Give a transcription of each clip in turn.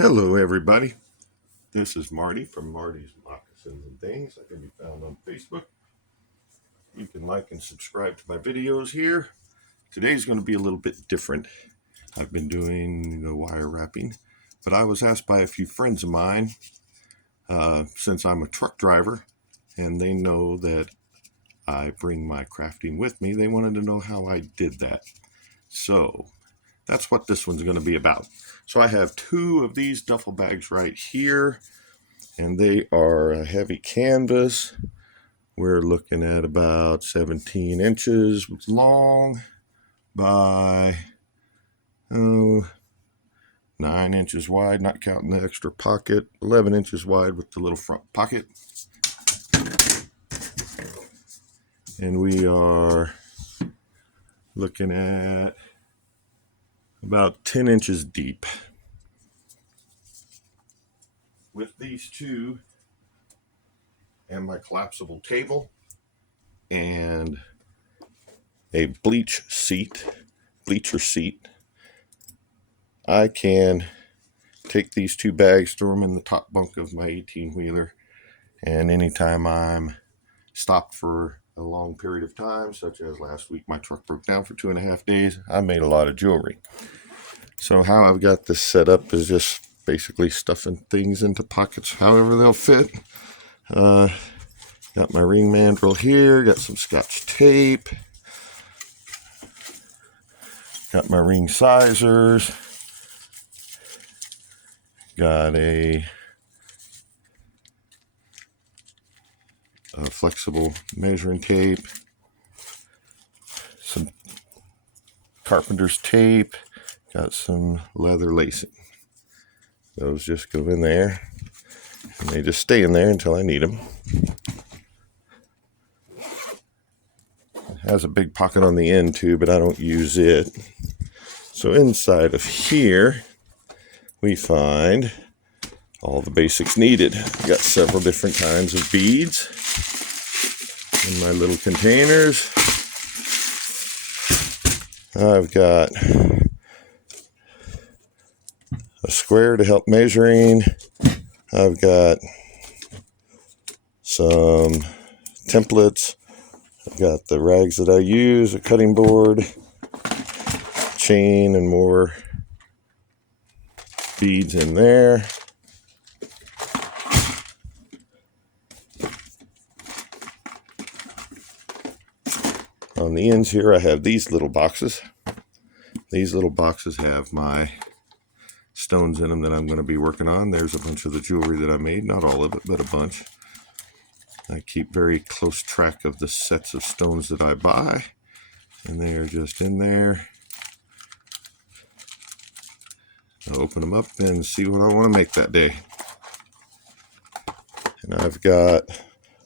Hello, everybody. This is Marty from Marty's Moccasins and Things. I can be found on Facebook. You can like and subscribe to my videos here. Today's going to be a little bit different. I've been doing wire wrapping, but I was asked by a few friends of mine, since I'm a truck driver and they know that I bring my crafting with me, they wanted to know how I did that. So that's what this one's going to be about. So I have two of these duffel bags right here, and they are a heavy canvas. We're looking at about 17 inches long by 9 inches wide, not counting the extra pocket, 11 inches wide with the little front pocket. And we are looking at about 10 inches deep. With these two and my collapsible table and a bleacher seat, I can take these two bags, throw them in the top bunk of my 18-wheeler, and anytime I'm stopped for a long period of time, such as last week my truck broke down for 2.5 days, I made a lot of jewelry. So how I've got this set up is just basically stuffing things into pockets however they'll fit. Got my ring mandrel here, got some Scotch tape, got my ring sizers, got a flexible measuring tape, some carpenter's tape, got some leather lacing. Those just go in there and they just stay in there until I need them. It has a big pocket on the end too, but I don't use it. So inside of here we find all the basics needed. I've got several different kinds of beads in my little containers. I've got a square to help measuring. I've got some templates. I've got the rags that I use, a cutting board, chain, and more beads in there. On the ends here I have these little boxes. These little boxes have my stones in them that I'm going to be working on. There's a bunch of the jewelry that I made, not all of it, but a bunch. I keep very close track of the sets of stones that I buy, and they are just in there. I'll open them up and see what I want to make that day. And I've got,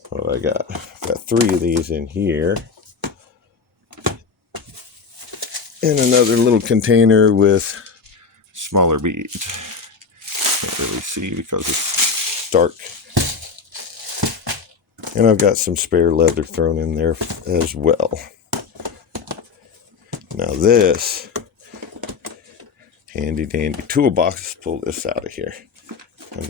what have I got? I've got 3 of these in here. And another little container with smaller beads. Can't really see because it's dark. And I've got some spare leather thrown in there as well. Now this handy dandy toolbox, let's pull this out of here. I'm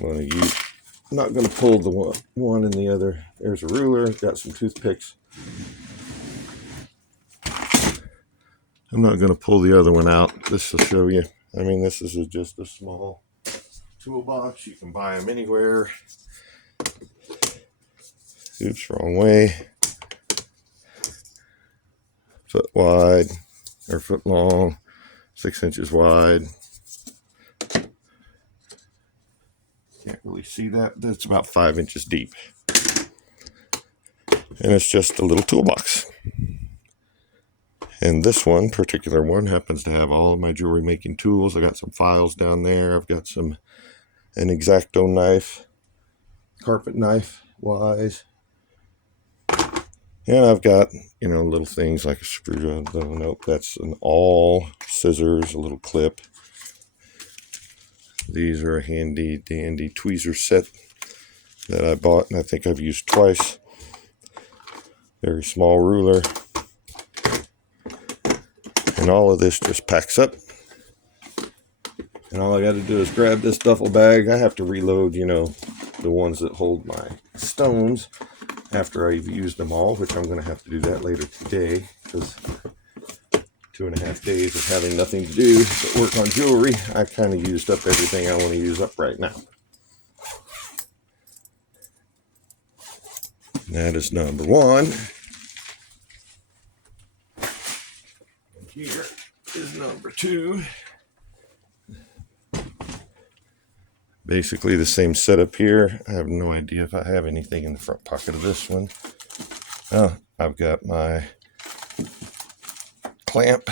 not going to pull the one and the other. There's a ruler, got some toothpicks. I'm not going to pull the other one out. This will show you. I mean, this is just a small toolbox. You can buy them anywhere. Oops, wrong way. Foot wide, or foot long, 6 inches wide. Can't really see that. That's about 5 inches deep. And it's just a little toolbox. And this particular one, happens to have all of my jewelry making tools. I got some files down there. I've got an X-Acto knife, carpet knife wise. And I've got, little things like a screwdriver. Nope, that's an awl, scissors, a little clip. These are a handy dandy tweezer set that I bought and I think I've used twice. Very small ruler. And all of this just packs up And all I got to do is grab this duffel bag. I have to reload, you know, the ones that hold my stones after I've used them all, which I'm going to have to do that later today, because 2.5 days of having nothing to do but work on jewelry, I kind of used up everything I want to use up right now. That is number one. And here is number two. Basically the same setup here. I have no idea if I have anything in the front pocket of this one. Oh, I've got my clamp.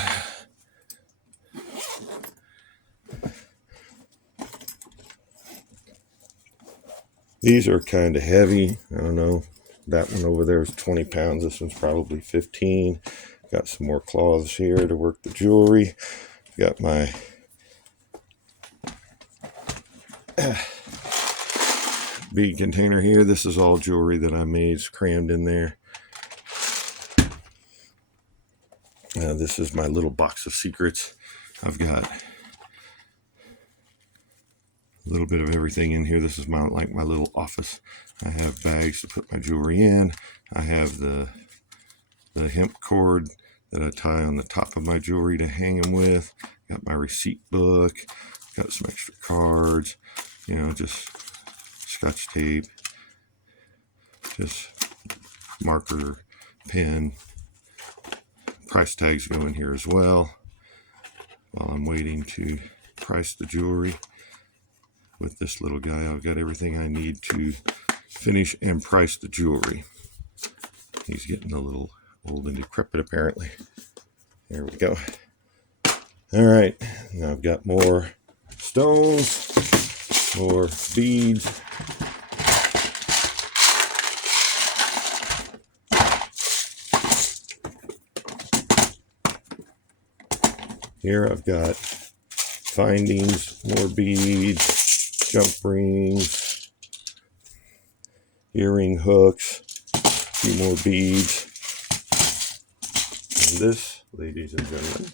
These are kind of heavy. I don't know. That one over there is 20 pounds. This one's probably 15. Got some more cloths here to work the jewelry. Got my bead container here. This is all jewelry that I made. It's crammed in there. This is my little box of secrets. I've got a little bit of everything in here. This is my little office. I have bags to put my jewelry in. I have the hemp cord that I tie on the top of my jewelry to hang them with. Got my receipt book. Got some extra cards. You know, just Scotch tape. Just marker, pen. Price tags go in here as well. While I'm waiting to price the jewelry with this little guy, I've got everything I need to finish and price the jewelry. He's getting a little old and decrepit apparently. There we go. All right, now I've got more stones, more beads. Here I've got findings, more beads, jump rings, earring hooks, a few more beads. And this, ladies and gentlemen,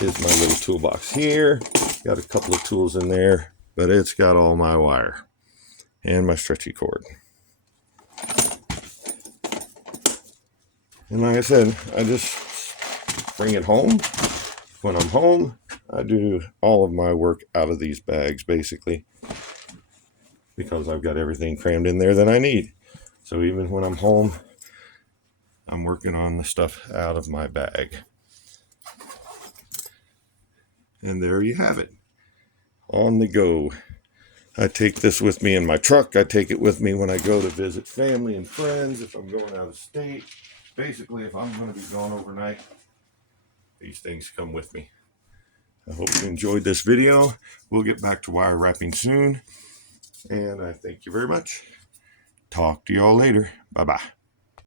is my little toolbox here. Got a couple of tools in there, but it's got all my wire and my stretchy cord. And like I said, I just bring it home. When I'm home, I do all of my work out of these bags, basically, because I've got everything crammed in there that I need. So even when I'm home, I'm working on the stuff out of my bag. And there you have it. On the go. I take this with me in my truck. I take it with me when I go to visit family and friends, if I'm going out of state. Basically, if I'm going to be gone overnight, these things come with me. I hope you enjoyed this video. We'll get back to wire wrapping soon. And I thank you very much. Talk to y'all later. Bye-bye.